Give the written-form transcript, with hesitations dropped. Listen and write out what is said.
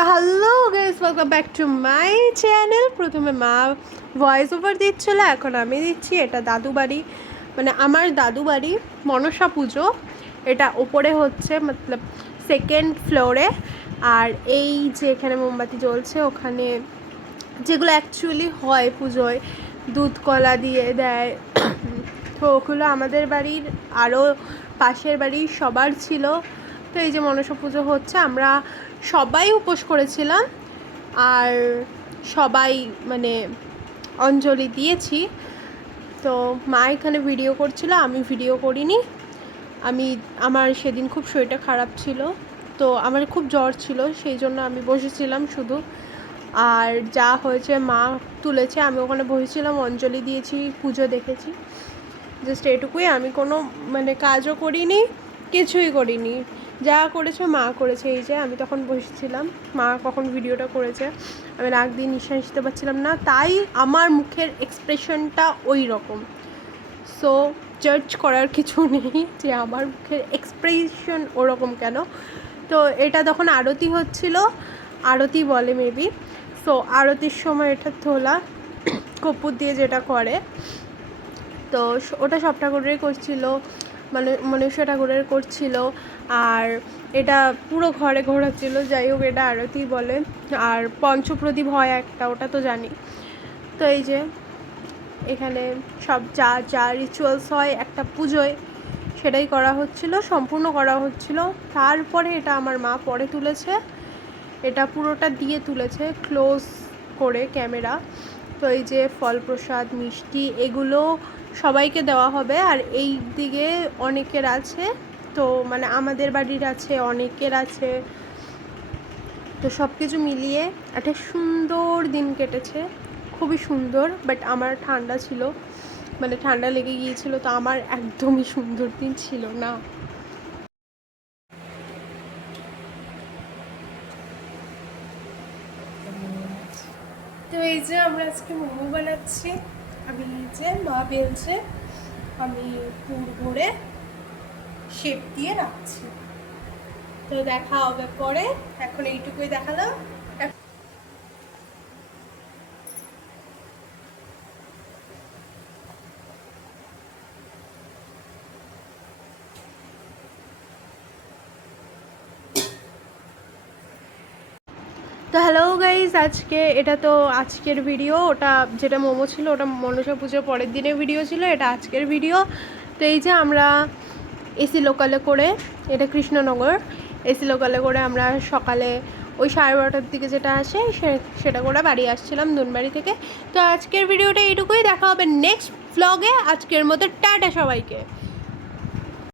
তো hello guys, welcome back to my channel. প্রথমে মা ভয়েস ওভার দিচ্ছিলো, এখন আমি দিচ্ছি। এটা দাদু বাড়ি, মানে আমার দাদু বাড়ি মনসা পুজো। এটা ওপরে হচ্ছে, মতলব সেকেন্ড ফ্লোরে। আর এই যে এখানে মোমবাতি জ্বলছে, ওখানে যেগুলো অ্যাকচুয়ালি হয় পুজোয়, দুধ কলা দিয়ে দেয়, তো ওগুলো আমাদের বাড়ির আরও পাশের বাড়ির সবার ছিল। তো এই যে মনসা পুজো হচ্ছে, আমরা সবাই উপোস করেছিলাম আর সবাই মানে অঞ্জলি দিয়েছি। তো মা এখানে ভিডিও করছিল, আমি ভিডিও করিনি। আমার সেদিন খুব শরীরটা খারাপ ছিল, তো আমার খুব জ্বর ছিল, সেই জন্য আমি বসেছিলাম শুধু। আর যা হয়েছে মা তুলেছে, আমি ওখানে বসেছিলাম, অঞ্জলি দিয়েছি, পুজো দেখেছি, জাস্ট এটুকুই। আমি কোনো মানে কাজও করিনি, কিছুই করিনি, যা করেছে মা করেছে। এই যে আমি তখন বসেছিলাম, মা কখন ভিডিওটা করেছে, আমি রাগ দিয়ে নিঃশ্বাস নিতে পারছিলাম না, তাই আমার মুখের এক্সপ্রেশনটা ওই রকম। সো জাজ করার কিছু নেই যে আমার মুখের এক্সপ্রেশন ওরকম কেন। তো এটা তখন আরতি হচ্ছিল, আরতি বলে মেবি। সো আরতির সময় এটা তোলা কর্পূর দিয়ে যেটা করে, তো ওটা সব ঠাকুরেরই করছিল, মানে মনুষ্য ঠাকুরের করছিল। আর এটা পুরো ঘরে ঘোরাচ্ছিল, যাই হোক এটা আরতি বলে। আর পঞ্চপ্রদীপ হয় একটা, ওটা তো জানি। তো এই যে এখানে সব যা যা রিচুয়ালস হয় একটা পুজোয়, সেটাই করা হচ্ছিল, সম্পূর্ণ করা হচ্ছিল। তারপরে এটা আমার মা পরে তুলেছে, এটা পুরোটা দিয়ে তুলেছে ক্লোজ করে ক্যামেরা। তো এই যে ফল প্রসাদ মিষ্টি এগুলো সবাইকে দেওয়া হবে। আর এই দিকে অনেকের আছে, তো মানে আমাদের বাড়ির আছে, অনেকের আছে, তো সব কিছু মিলিয়ে একটা সুন্দর দিন কেটেছে, খুবই সুন্দর। বাট আমার ঠান্ডা ছিল, মানে ঠান্ডা লেগে গিয়েছিল, তো আমার একদমই সুন্দর দিন ছিল না। তো এই যে আমরা আজকে মোমো বানাচ্ছি, আমি এই যে মা বেলছে, আমি পুর ভরে শেপ দিয়ে রাখছি। তো দেখা হবে পরে, এখন এইটুকুই দেখালাম। তো হ্যালো গাইজ, আজকে এটা তো আজকের ভিডিও, ওটা যেটা মোমো ছিল ওটা মনসা পুজোর পরের দিনের ভিডিও ছিল, এটা আজকের ভিডিও। তো এই যে আমরা এসি লোকালে করে, এটা কৃষ্ণনগর, এসি লোকালে করে আমরা সকালে ওই 12:30টার দিকে যেটা আসে সেটা করে বাড়ি আসছিলাম নুনবাড়ি থেকে। তো আজকের ভিডিওটা এইটুকুই, দেখা হবে নেক্সট ভ্লগে। আজকের মতো টাটা সবাইকে।